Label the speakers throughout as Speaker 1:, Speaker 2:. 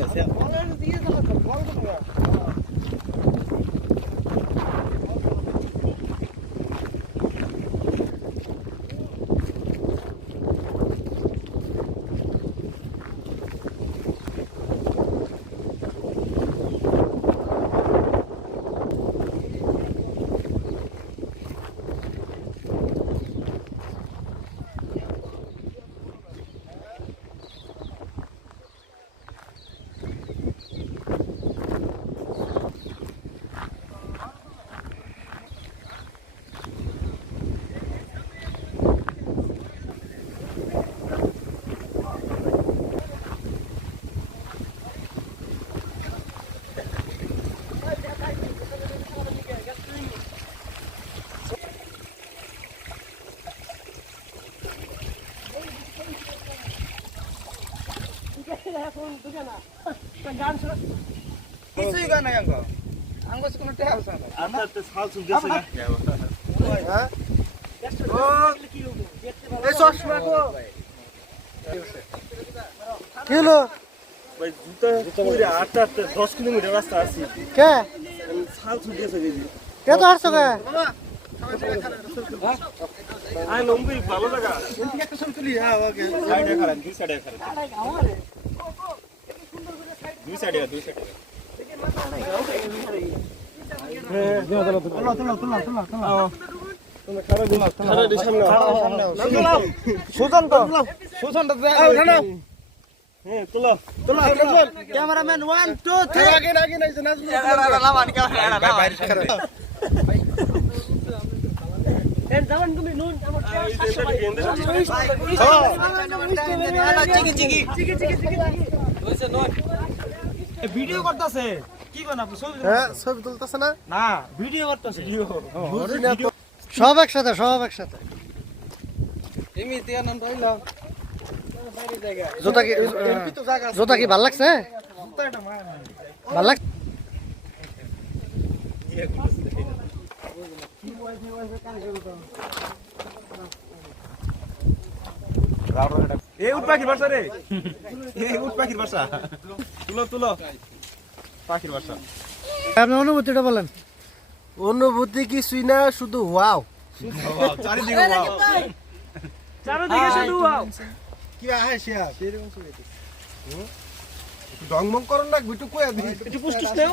Speaker 1: ঠিক আছে। কিছুই গান নাই আঙ্গ। আঙ্গ কোনো টেহা আছে না
Speaker 2: আপনার তো সাল চুল গেছে না?
Speaker 1: হ্যাঁ? ও। এই চশমা কো
Speaker 3: কি হলো?
Speaker 2: ভাই জুতা পরে আটটা আটটা দশ কিলোমিটার রাস্তা আছি।
Speaker 3: কে?
Speaker 2: সাল চুল দিদি।
Speaker 3: কে তো হারছো কে
Speaker 2: আই লম্বি ভালো জায়গা।
Speaker 1: একটা ছবি তুলি হ্যাঁ ওকে।
Speaker 2: সাইডে খারাপ দুই সাইডে খারাপ দুই সাইডে দুই সাইডে
Speaker 1: সুজন তো সুজন তো
Speaker 2: হ্যাঁ তুলো
Speaker 1: ক্যামেরাম্যান 1 2 3 আগে আগে নাই নাজমুল এড়া এড়া লামান ক্যামেরা এড়া না বাইরে করে
Speaker 4: ভিডিও করতেছে। কি আপনি? ছবি
Speaker 3: হ্যাঁ ছবি তুলতেছে না?
Speaker 4: না ভিডিও করতেছে। ভিডিও।
Speaker 3: সব একসাথে সব একসাথে।
Speaker 1: এমনিতে আনন্দ হইল
Speaker 3: জোতা কি জোতা কি ভালো লাগছে? ভালো লাগ
Speaker 2: এই উট পাখির বাসা রে। এই উট পাখির বাসা। তুলো তুলো। পাখির বাসা।
Speaker 3: আপনার অনুভূতিটা বলেন।
Speaker 1: অনুভূতি কিছুই না শুধু ওয়াও।
Speaker 2: চারিদিকে ওয়াও।
Speaker 4: চারদিকে শুধু ওয়াও।
Speaker 1: কি আহে শিয়া? এরকম ছবি ডংমং করন না বিটু কই আদি
Speaker 4: একটু পুষ্টিস নাও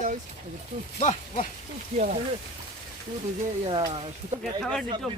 Speaker 1: বাহ বাহ। কি আবার তুই যে ইয়া
Speaker 4: খাবার দিতে হবে।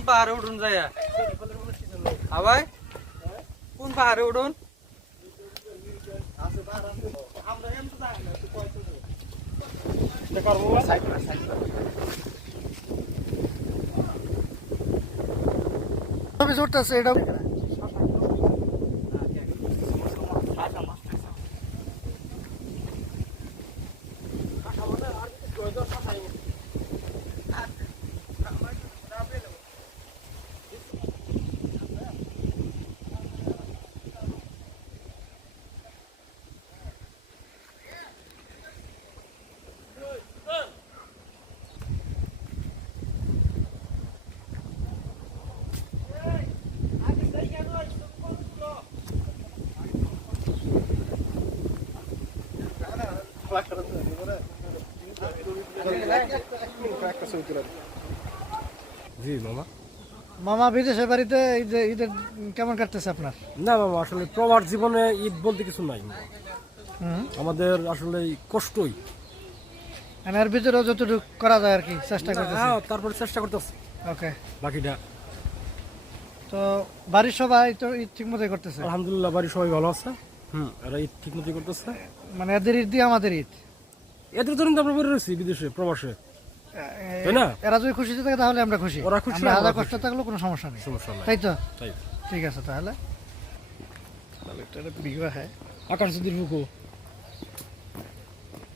Speaker 1: পাহাড়ে উঠুন যায় আবাই কোন পাহাড়ে উঠুন
Speaker 3: ছবি ছুটতেছে এটা
Speaker 1: জি মামা।
Speaker 3: মামা বিদেশের বাড়িতে ঈদের কেমন কাটতেছে আপনার?
Speaker 5: না বাবা আসলে প্রবাস জীবনে ঈদ বলতে কিছু নাই। আমাদের আসলে কষ্টই।
Speaker 3: মানে এর ভিতরেও যতটুকু করা যায় আর কি চেষ্টা করতেছি।
Speaker 5: হ্যাঁ তারপরে চেষ্টা করতেছি।
Speaker 3: ওকে।
Speaker 5: বাকিটা
Speaker 3: তো বাড়ির সবাই তো ঈদ ঠিক মতোই করতেছে?
Speaker 5: আলহামদুলিল্লাহ বাড়ির সবাই ভালো আছে। হুম ঈদ ঠিক করতেছে?
Speaker 3: মানে এদের ঈদ দিয়ে আমাদের ঈদ।
Speaker 5: এদের জন্য তো আমরা রয়েছি বিদেশে প্রবাসে। তাই না?
Speaker 3: এরা যদি খুশিতে থাকে তাহলে আমরা খুশি।
Speaker 5: ওরা খুশি,
Speaker 3: আমরা হাজার কষ্ট থাকলেও কোনো সমস্যা নেই।
Speaker 5: সমস্যা নাই।
Speaker 3: তাই তো?
Speaker 5: তাই।
Speaker 3: ঠিক আছে তাহলে। তাহলে এটা প্রিয় হ্যাঁ
Speaker 5: আকাশ যদি বুকু